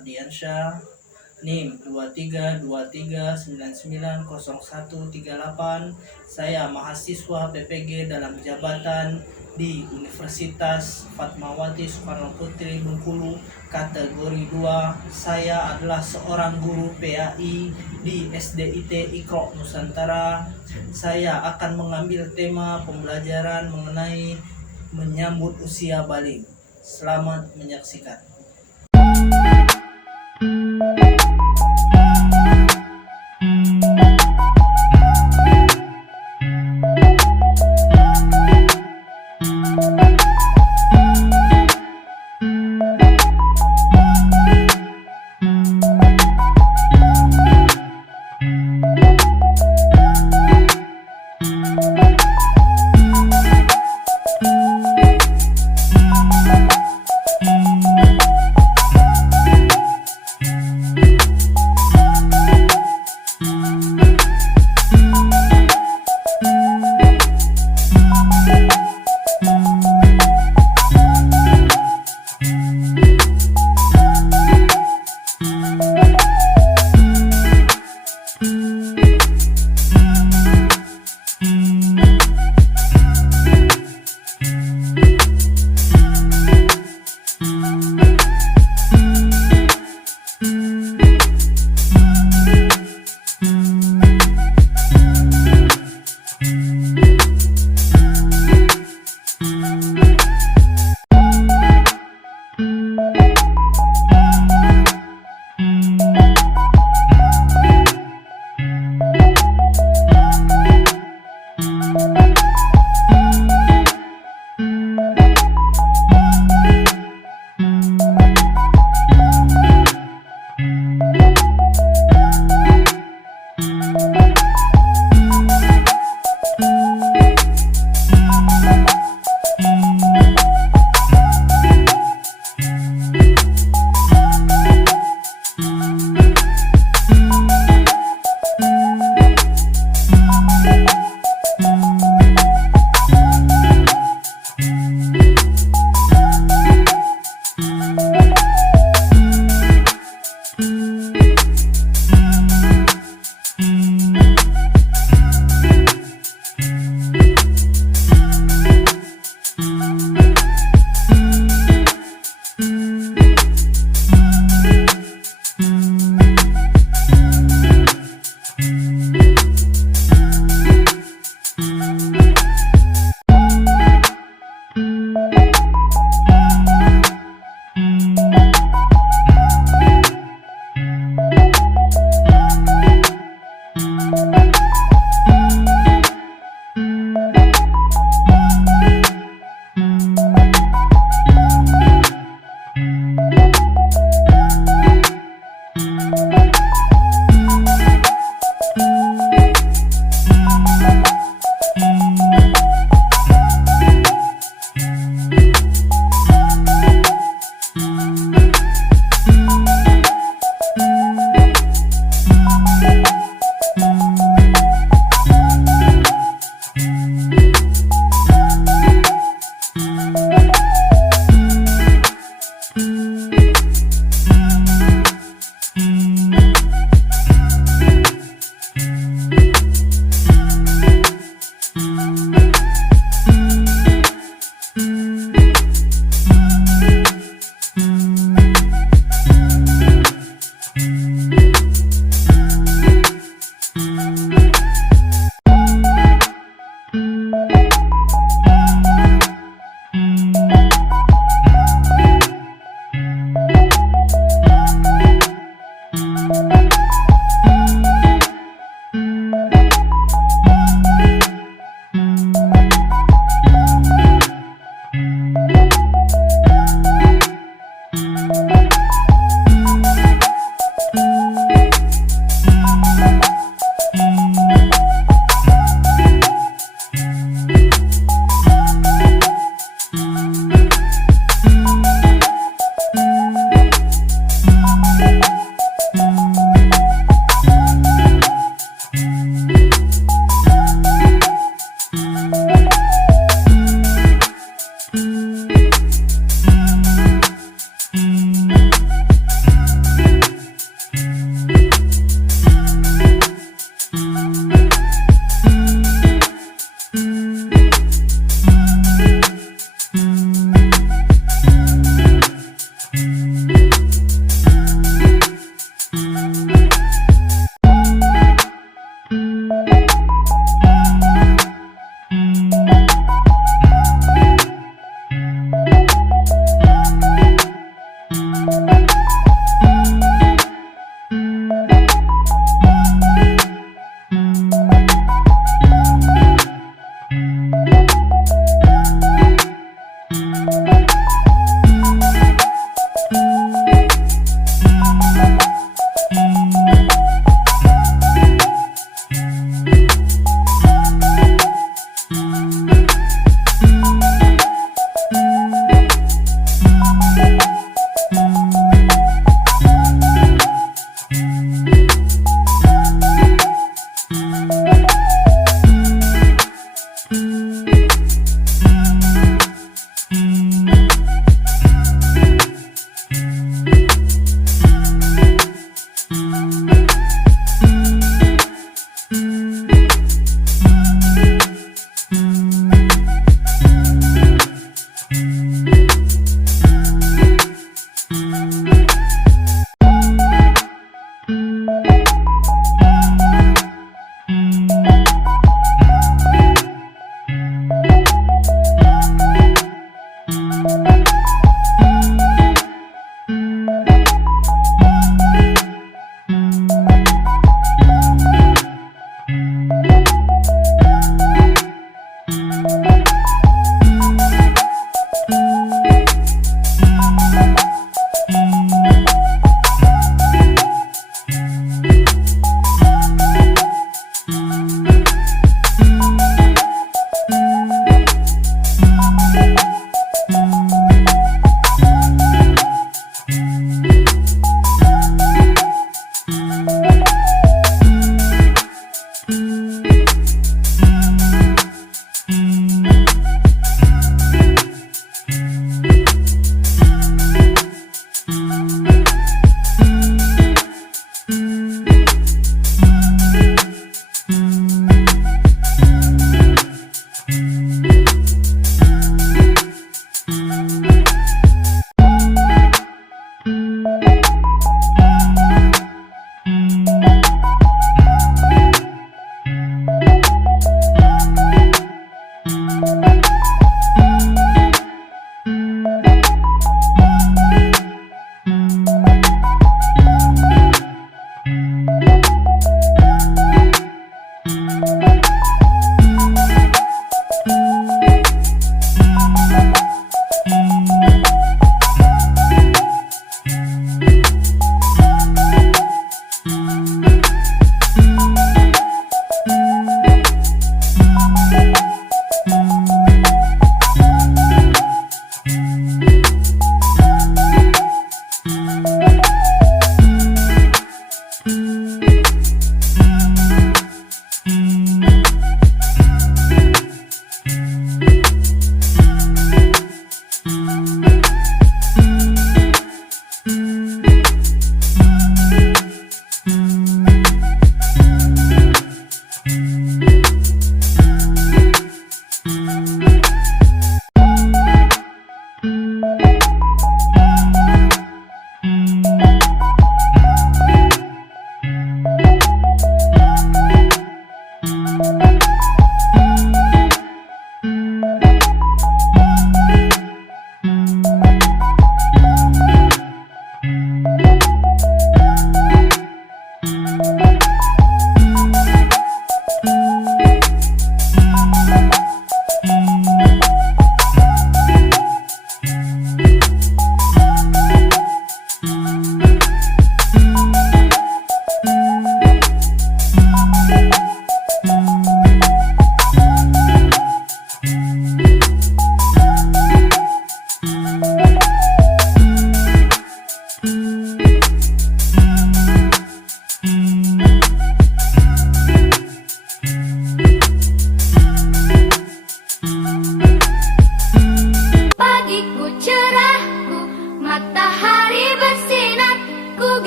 Ardiansyah, NIM 2323990138. Saya mahasiswa PPG dalam jabatan di Universitas Fatmawati Soekarno Putri Bengkulu kategori 2. Saya adalah seorang guru PAI di SDIT Iqra Nusantara. Saya akan mengambil tema pembelajaran mengenai menyambut usia balik. Selamat menyaksikan.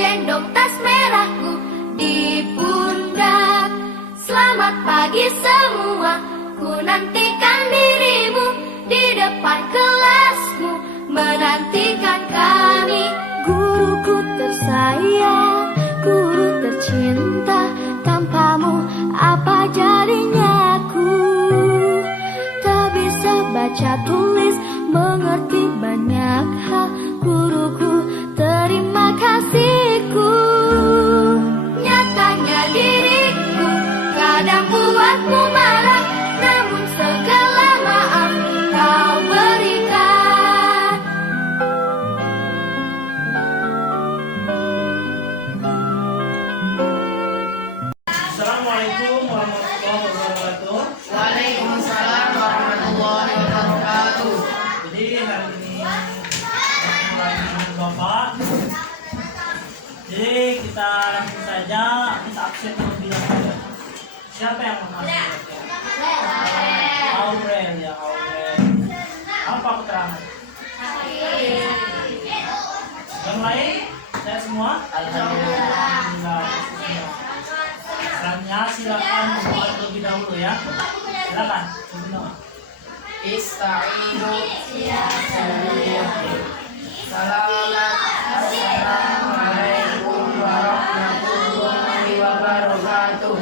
gendong tas merahku di pundak. Selamat pagi semua, ku nantikan dirimu di depan kelasmu, menantikan kami. Guruku tersayang, guru tercinta, tanpamu apa jadinya aku? Tak bisa baca tulis, mengerti banyak hal. Guruku, terima kasihku. Nyatanya diriku kadang buatmu marah, namun segala maaf kau berikan. Assalamualaikum warahmatullahi wabarakatuh. Waalaikumsalam warahmatullahi wabarakatuh. Jadi hari ini Bapak. Jadi kita langsung saja, kita absen terlebih dahulu. Siapa yang mengambil? Aurel ya, Aurel. Apa keterangan? Yang lain? Saya semua? Alhamdulillah. Selanjutnya silakan membuat terlebih dahulu ya. Silakan. Istaizu Selamat Assalamualaikum warahmatullahi wabarakatuh.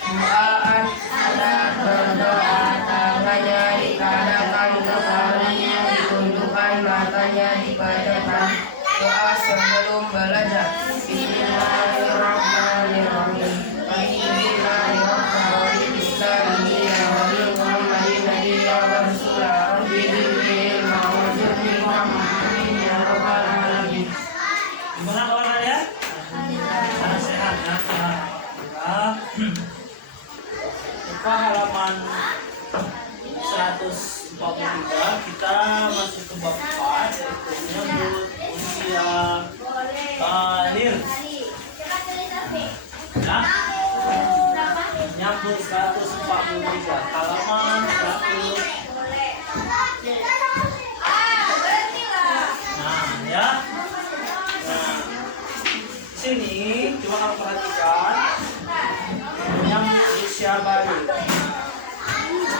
Doaan ada berdoa, tangannya dikadakan kepalanya ditundukkan, matanya dipejamkan. Doa sebelum belajar. Bismillahirrahmanirrahim. Bismillahirrahmanirrahim. Muhammadin nabiyya wa rasulah. Rabbil ma'udzubi Muhammadin ya rabbal alamin. Gimana kawan kalian? Alhamdulillah. Sehat ya. Alhamdulillah. Buka halaman 143, kita masuk ke bab 4, yaitu menyambut usia baligh. Ya. Menyambut 143, halaman 100. Nah, ya. Nah, sini coba kamu perhatikan menyambut usia baligh.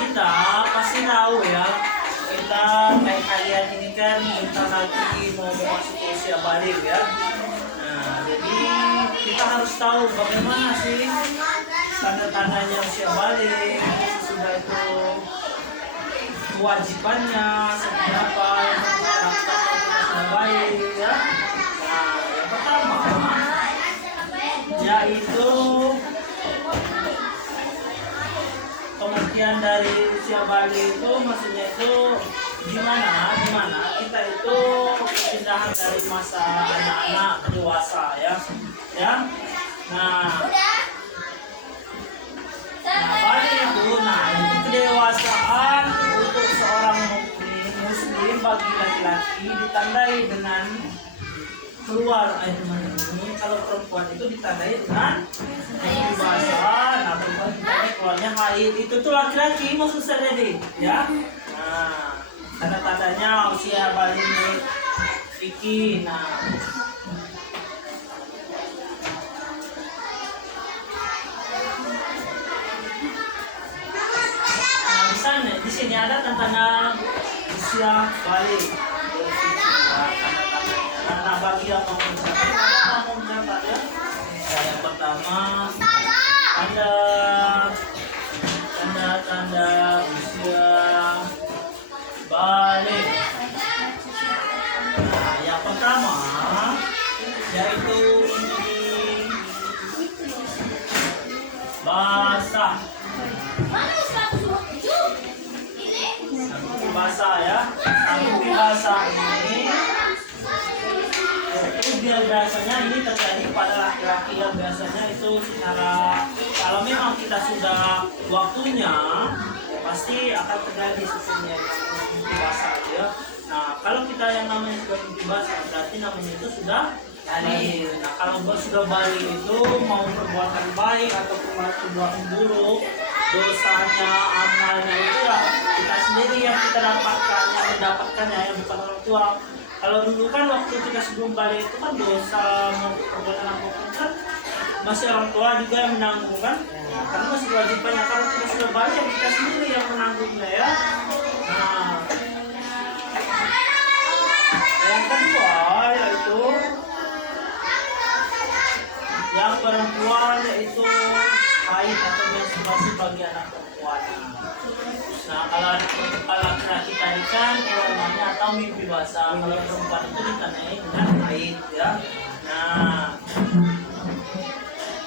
Kita pasti tahu ya, kita kayak kalian ini kan bentar lagi mau memasuki usia baligh ya. Nah, jadi kita harus tahu bagaimana sih tanda-tandanya usia baligh, sesudah itu kewajibannya seperti apa yang dilakukan sudah baik ya. Nah, yang pertama yaitu pengertian dari usia baligh itu, maksudnya itu gimana kita itu perpindahan dari masa anak-anak ke dewasa ya. Nah baligh itu, itu kedewasaan untuk seorang muslim bagi laki-laki ditandai dengan keluar air mani. Kalau perempuan itu ditandai dengan kedewasaan, nah perempuan ditandai keluarnya haid. Itu tuh laki-laki maksud saya tadi ya. Nah, tanda-tandanya usia baligh fikih. Nah, di sini ada tanda usia baligh. Nah, bagi yang mau mencatat ya. Yang pertama tanda usia baligh. Nah, yang pertama yaitu basah. Basah ya. Basah ini itu biasanya ini terjadi pada laki-laki yang biasanya itu secara, kalau memang kita sudah waktunya pasti akan terjadi sesuatu yang basah ya. Nah, kalau kita yang namanya sudah mimpi basah berarti namanya itu sudah baligh. Nah, kalau sudah baligh itu mau perbuatan baik atau perbuatan buruk, dosanya, amalnya itu ya kita sendiri yang kita dapatkannya, yang bukan orang tua. Kalau dulu kan waktu kita sebelum balik itu kan dosa mau perbuatan apapun kan masih orang tua juga yang menanggung kan, karena masih wajibannya. Kalau kita sudah balik ya kita sendiri yang menanggungnya ya. Nah, yang kedua yaitu yang perempuan yaitu haid atau menstruasi bagi anak perempuan. Nah, kalau laki-laki tadi kan namanya atau mimpi basah, kalau perempuan itu ditandai dengan haid ya. Nah,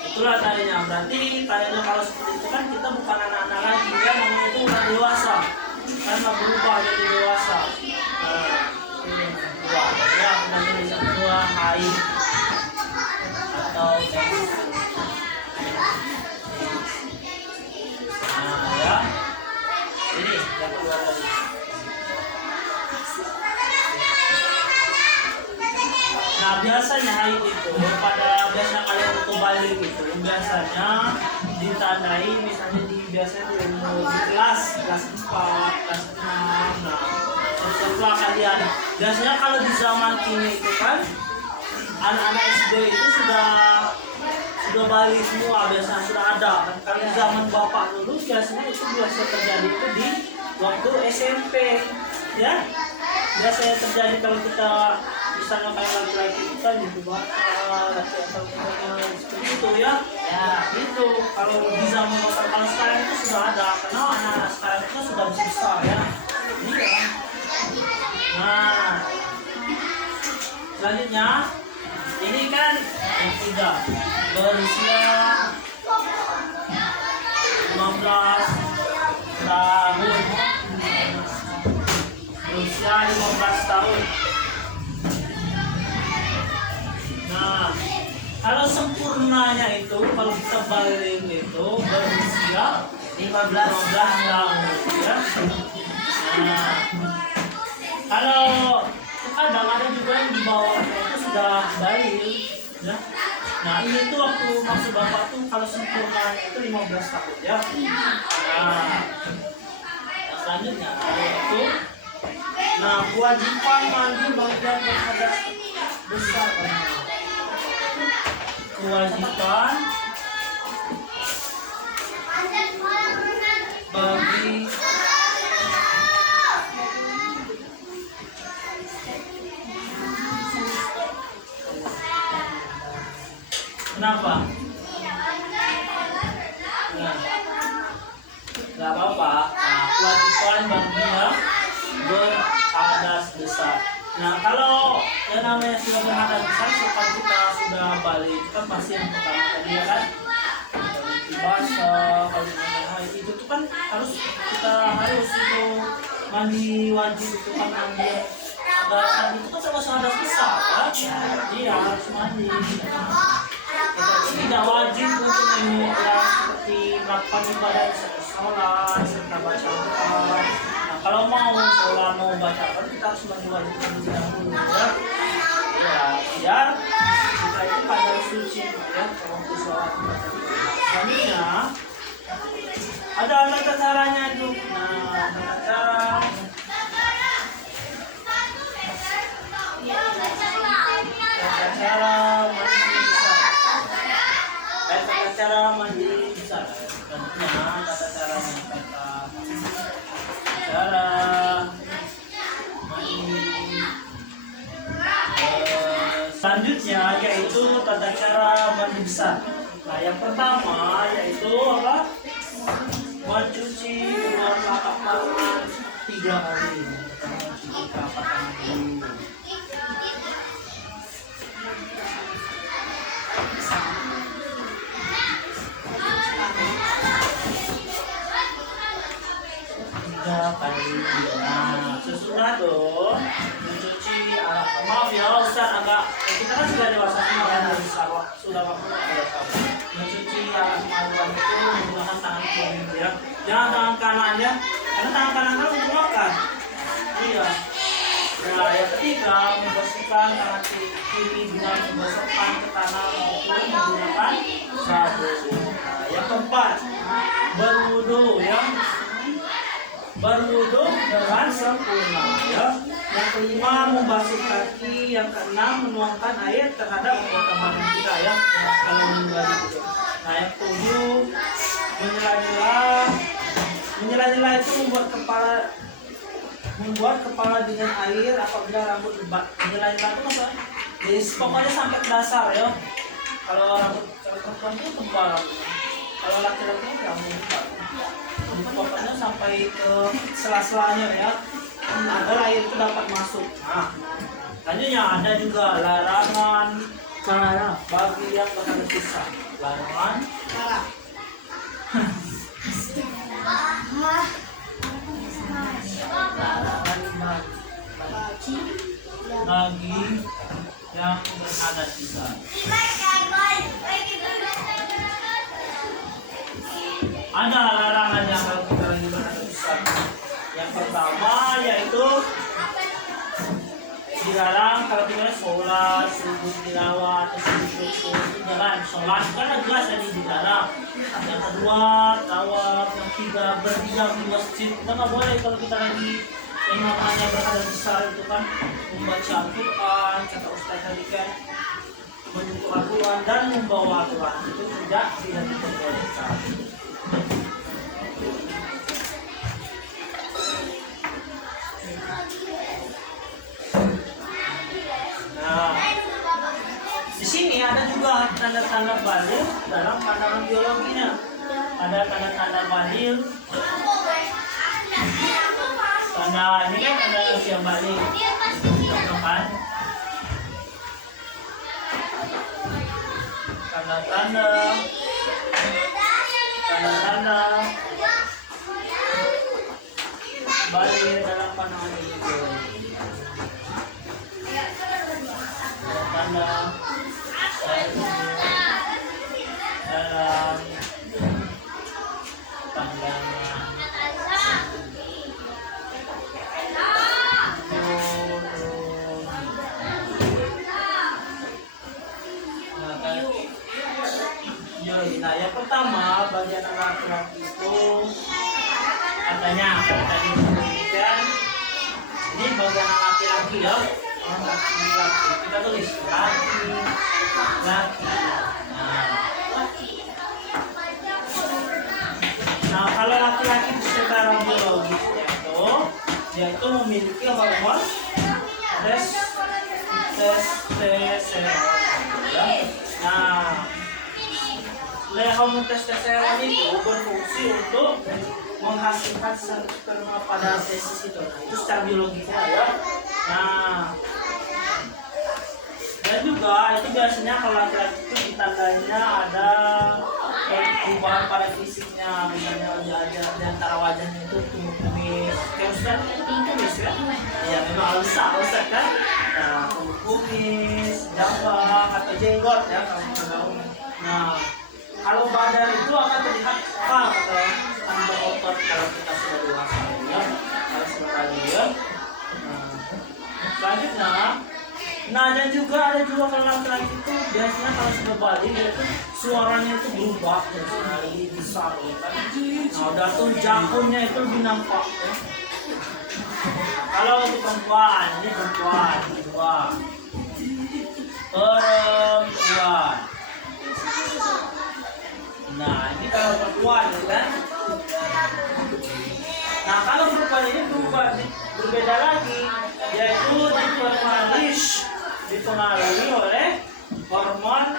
itulah tadinya. Berarti tadinya kalau seperti itu kan kita bukan anak-anak lagi ya, namanya itu udah dewasa, karena berubah jadi dewasa. Nah, ini dua ya, udah jadi dua haid atau nah ya. Ini yang kedua tadi. Nah biasanya haid itu biasanya kalian untuk balik itu biasanya ditandai misalnya biasanya di kelas 4, kelas 6. Nah setelah kalian biasanya kalau di zaman kini itu kan anak-anak SD itu sudah balik semua, biasanya sudah ada. Kalau di zaman bapak dulu biasanya itu biasa terjadi itu di waktu SMP ya. Biasanya terjadi kalau kita misalnya kayak laki-laki kita gitu laki-laki seperti itu ya. Ya itu kalau di zaman bapak. Kalau sekarang itu sudah ada, karena anak-anak sekarang itu sudah besar ya. Ini kan. Nah selanjutnya ini kan yang ketiga, berusia 15 tahun. Berusia 15 tahun. Nah, kalau sempurnanya itu kalau kita balik itu berusia 15 tahun ya. Nah, kalau kadang ada juga yang di bawah itu sudah balik ya. Nah ini tuh waktu maksud bapak tuh kalau sempurna itu 15 tahun ya. Nah selanjutnya yaitu kewajiban mandi bagian berhadas besar. Kewajiban bagi kenapa? Gak apa-apa. Nah, kewajiban baginya berhadas besar. Nah, kalau yang namanya sudah berhadas besar, setelah kita sudah balik, kan pasti yang pertama tadi ya kan, basah, kalau haid itu tuh kan harus itu mandi wajib itu kan mandi. Tadi itu kan sama hadas besar kan? Iya harus mandi. Tidak wajib untuk yang seperti melakukan ibadah sholat serta baca Al-Quran. Nah, kalau mau sholat mau baca Al-Quran kita harus mewajibkan dulu ya. Ya, biar kita itu pada suci ya waktu sholat. Selanjutnya ada tata caranya itu. Nah, tata cara mandi besar. Tentunya tata cara mandi. Selanjutnya yaitu tata cara mandi besar. Nah yang pertama yaitu apa? Mencuci dengan telapak tangan 3 kali. Mencuci telapak tangan dulu. Nah, sesudah tuh mencuci maaf ya Ustaz agak kita kan sudah dewasa semua kan sudah waktu mencuci alat kemaluan itu menggunakan tangan kiri ya, jangan tangan kanan ya, karena tangan kanan kan untuk makan. Iya. Nah, yang ketiga membersihkan tangan kiri dengan membosokkan ke tanah maupun menggunakan sabun. Nah, yang keempat berwudu ya. berwudu dengan sempurna ya. Yang kelima membasuh kaki, yang keenam menuangkan air terhadap anggota badan kita ya kalau meninggal itu. Nah yang ketujuh menyela-nyela itu membuat kepala dengan air apabila rambut lebat. Menyela-nyela itu maksudnya jadi pokoknya sampai ke dasar ya. Kalau perempuan itu tebal, kalau laki-laki itu nggak lebat. Jadi pokoknya sampai ke sela-selanya ya, agar air itu dapat masuk. Nah, selanjutnya ada juga larangan bagi yang berada susah. Larangan bagi yang berada susah. Ada larangan yang kalau kita lagi berada susah. Yang pertama yaitu dilarang kalau kita sholat, subuh tilawah atau subuh syukur itu jangan. Sholat karena jelas tadi dilarang. Yang kedua tawaf, yang ketiga berdiam di masjid. Kita nggak boleh kalau kita lagi yang namanya berada besar itu kan membaca Al-Quran, kata Ustaz tadi kan menyentuh Al-Quran dan membawa Al-Quran itu tidak diperbolehkan. Nah, di sini ada juga tanda-tanda baligh dalam pandangan biologinya. Ada tanda-tanda baligh. Tanda ini kan ada usia baligh. Contoh kan? Tanda-tanda baligh dalam pandangan biologi. Tanda dalam pandangan biologi. Nah, yang pertama bagian laki-laki itu katanya tadi disebutkan ini bagian laki-laki ya. Laki-laki kita tulis laki. Nah kalau laki-laki secara biologisnya itu dia itu memiliki hormon testosteron ya. Nah hormon testosteron itu berfungsi untuk menghasilkan sperma pada fesis itu. Nah, itu secara biologisnya ya. Nah, dan juga itu biasanya kalau laki-laki itu ditandanya ada perubahan pada fisiknya, misalnya ada di antara wajahnya itu tumbuh kumis, kayak Ustaz kumis kan? Ya memang harus kan? Nah, tumbuh kumis, jambang atau jenggot ya kalau kita tahu. Nah, kalau badan itu akan terlihat kekal atau tambah otot kalau kita sudah dewasa ya, kalau sekali ya. Selanjutnya, nah dan juga ada juga kalau laki-laki itu biasanya kalau sudah balik itu suaranya itu berubah dari besar ya kan. Nah udah tuh jangkauannya itu lebih nampak ya. Kalau untuk perempuan, ini perempuan. Nah ini kalau perempuan ya kan. Nah kalau perempuan ini berbeda lagi, yaitu dipengaruhi oleh hormon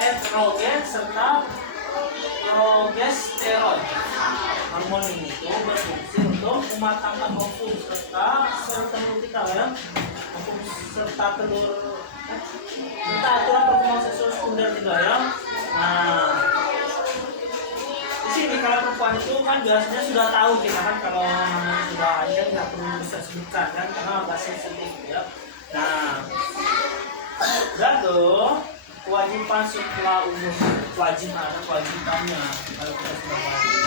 estrogen serta progesteron. Hormon ini itu berfungsi untuk mematangkan ovum serta sel telur kita ya, ovum serta telur serta aturan perkembangan seksual sekunder juga ya. Nah di sini kalau perempuan itu kan biasanya sudah tahu kita kan kalau namanya sudah ada nggak perlu bisa sebutkan kan karena agak sensitif ya. Nah, tuh kewajiban setelah umur wajib ada kewajibannya kalau kita sudah balik.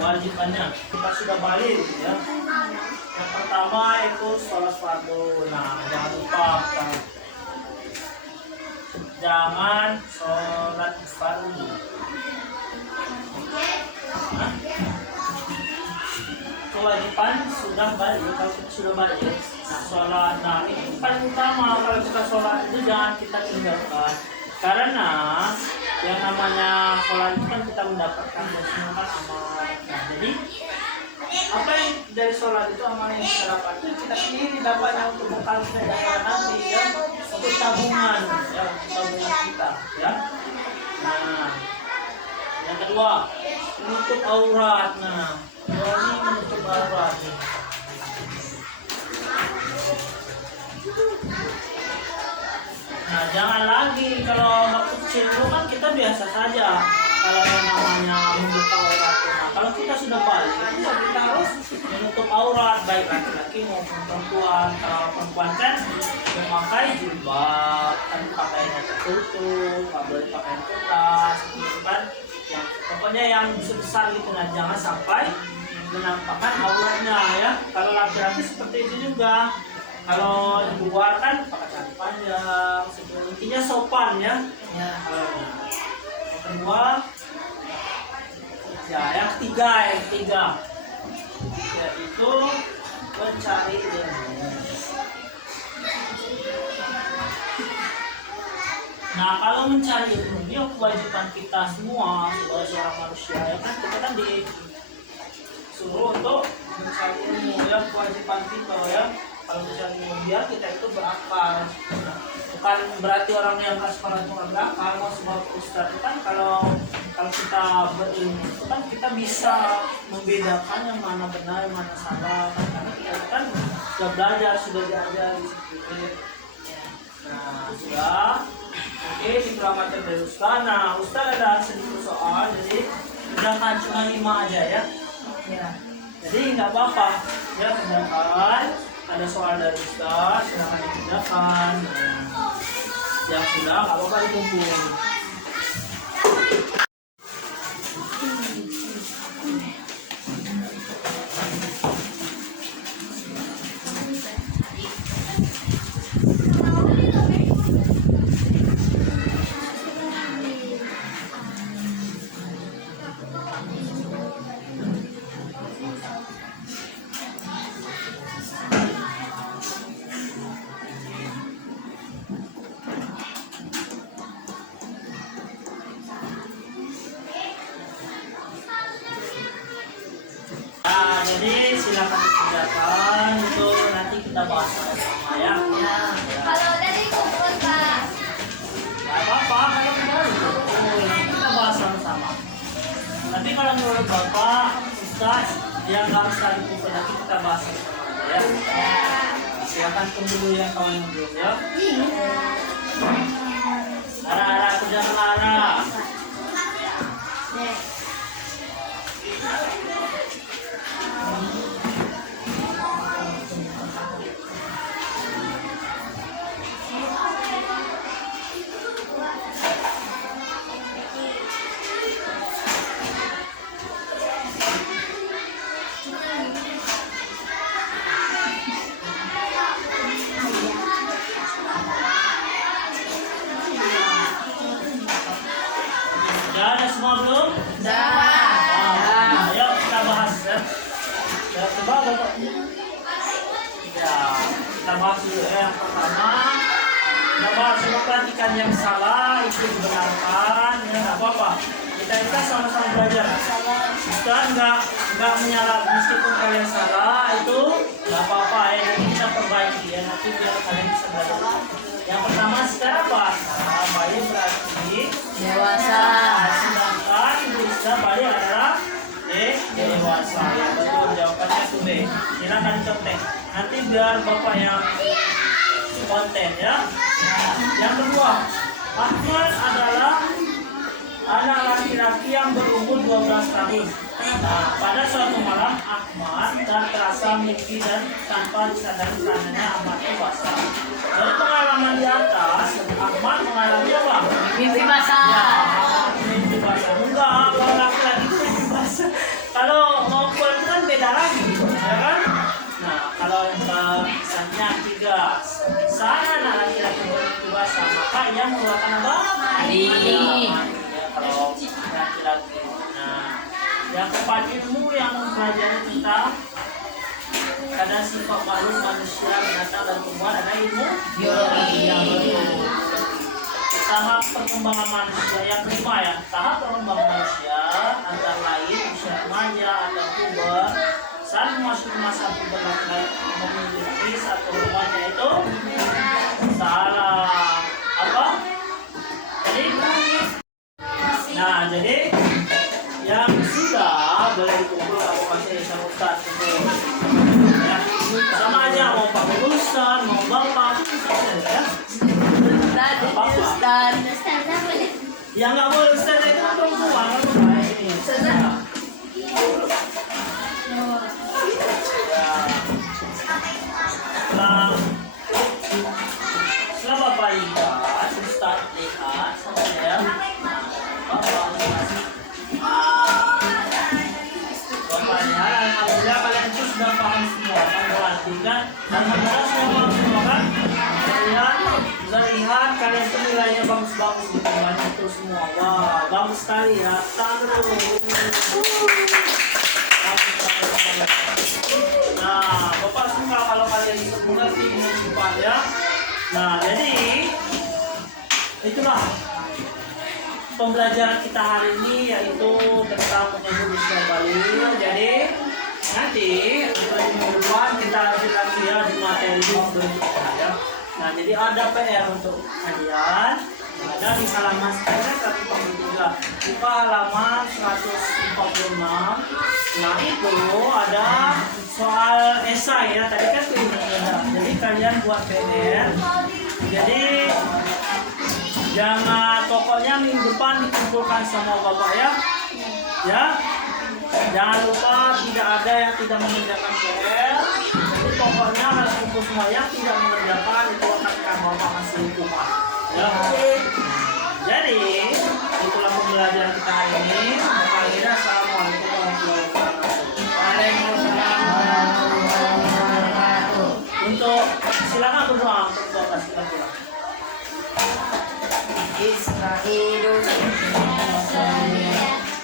Wajibannya kita sudah balik ya. Yang pertama itu sholat fardu. Nah, jangan lupa jangan sholat fardu. Hah? Kewajiban sudah balik, kalau kita sudah balik. Nah, sholat, nah ini paling utama kalau kita sholat itu jangan kita tinggalkan. Karena yang namanya sholat itu kan kita mendapatkan semua amal. Nah, jadi apa yang dari sholat itu amal yang kita dapat itu kita sendiri dapatnya untuk bekal kita nanti ya, untuk tabungan ya, untuk tabungan kita ya. Nah, yang kedua menutup aurat. Nah, ini menutup aurat. Nah, jangan lagi kalau waktu kecil itu kan kita biasa saja kalau yang namanya membuka aurat. Nah, kalau kita sudah balik, ya kita harus menutup aurat baik laki-laki maupun perempuan. Kalau perempuan kan memakai jilbab, kan pakaiannya tertutup, nggak boleh pakaian ketat, gitu kan. Yang pokoknya yang besar gitu, nah jangan sampai menampakkan auratnya ya. Kalau laki-laki seperti itu juga. Kalau di luar kan pakai celana panjang, intinya sopan ya. Yang kedua, ya yang ketiga yaitu mencari ilmu. Nah, kalau mencari ilmu ini kewajiban kita semua sebagai seorang manusia ya kan, kita kan disuruh untuk mencari ilmu ya, kewajiban kita ya. Kalau mencari ilmu biar kita itu berakal. Nah, bukan berarti orang yang nggak sekolah itu nggak berakal. Mau sebab ustaz itu kan kalau kita berilmu itu kan kita bisa membedakan yang mana benar, yang mana salah. Karena kita kan sudah belajar, sudah diajari seperti itu. Nah, sudah. Oke, dipelamatkan dari ustaz. Nah, ustaz ada sedikit soal, jadi sedangkan cuma 5 aja ya. Jadi nggak apa-apa ya, sedangkan ada soal dari ustaz, silahkan dikerjakan. Yang sudah nggak apa-apa dikumpul. Jadi silakan dikerjakan, itu nanti kita bahas sama ya. Kalau dari kumpul Pak. Gak apa-apa, kalau kemarin nanti kita bahas sama-sama. Tapi kalau menurut Bapak, Ustaz, dia nggak usah dikumpul, nanti kita bahas sama-sama ya. Silakan tunggu dulu yang kawan yang belum ya. Ara, kerjaan Ara. Ya, ada semua belum? Ayo kita bahas ya. Ya, coba Bapak. Ya, kita bahas dulu ya. Yang pertama, bahwa sebab ikan yang salah itu dibenarkan, ya nggak apa-apa. Kita sama-sama belajar. Kita nggak menyalah, meskipun kalian salah itu nggak apa-apa ya. Nanti kita perbaiki ya, nanti biar kalian bisa belajar. Yang pertama secara bahasa bayi berarti Dewasa. sedangkan bisa bayi adalah dewasa. Ya, betul, jawabannya itu B. Silakan contek. Nanti biar bapak yang konten ya. Yang kedua, Ahmad adalah anak laki-laki yang berumur 12 tahun. Nah, pada suatu malam Ahmad dan terasa mimpi dan tanpa disadari karenanya Ahmad dewasa. Dari pengalaman di atas, Ahmad mengalami apa? Mimpi basah. Ya, mimpi basah. Enggak, kalau laki-laki itu mimpi basah. Kalau mau itu kan beda lagi, ya kan? Nah, pesannya 3. Sana anak laki-laki dewasa, maka ia mengeluarkan apa? Mani. Ya, kalau laki-laki. Nah, yang keempat ilmu yang mempelajari tentang keadaan sifat makhluk manusia, binatang dan tumbuhan ada ilmu Biologi. tahap perkembangan manusia. Yang kelima ya, tahap perkembangan manusia antara lain usia remaja atau puber saat memasuki masa puber laki-laki memiliki satu remaja itu salah apa? Jadi yang sudah boleh dikumpul aku kasih sama Ustaz kumpul. Ya, sama aja mau Pak Ustaz, mau Bapak, ya. Ustaz. Yang nggak boleh Ustaz itu perempuan, ini. Setelah Bapak lihat, Ustaz lihat, saya Bapak lihat, alhamdulillah kalian itu sudah paham semua, memperhatikan dan membalas semua kan? Kalian sudah lihat, kalian itu nilainya bagus-bagus di banyak itu semua. Wah, bagus sekali ya. Nah, Bapak suka kalau kalian itu mengerti sifat ya. Nah, jadi itulah pembelajaran kita hari ini, yaitu tentang menyebut usia balil. Jadi nanti untuk minggu depan kita lanjut lagi ya di materi berikutnya ya. Nah, jadi ada PR untuk kalian. Ada di halaman 143, buka halaman 146. Nah, itu ada soal esai ya. Tadi kan sudah. Jadi kalian buat PR. Jadi jangan, pokoknya minggu depan dikumpulkan sama Bapak ya. Ya. Jangan lupa tidak ada yang tidak mengerjakan PR. Jadi pokoknya harus kumpul semua, yang tidak mengerjakan itu akan Bapak kasih hukuman. Ya. Jadi itulah pembelajaran kita hari ini. Akhirnya assalamualaikum warahmatullahi wabarakatuh. Waalaikumsalam warahmatullahi wabarakatuh. Untuk silakan berdoa untuk Bapak silakan. Israilun.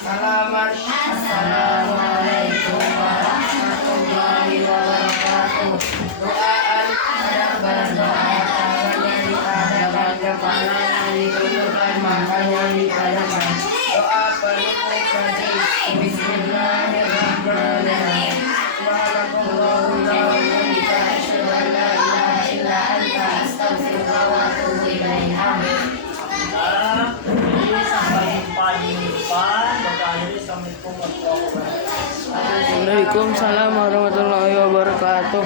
Selamat. Assalamualaikum warahmatullahi wabarakatuh. Doaan ada berdoa daripada baca pandangan dituturkan makanya dipadakan. Doa penutup majlis. Bismillahirrahmanirrahim. Subhanallahu wa bihamdihi asyhadu an la ilaha illa anta astaghfiruka wa atubu ilaik. Amin. Jadi sampai jumpa di minggu depan. Bapak akhiri assalamualaikum warahmatullahi wabarakatuh. Waalaikumsalam warahmatullahi wabarakatuh.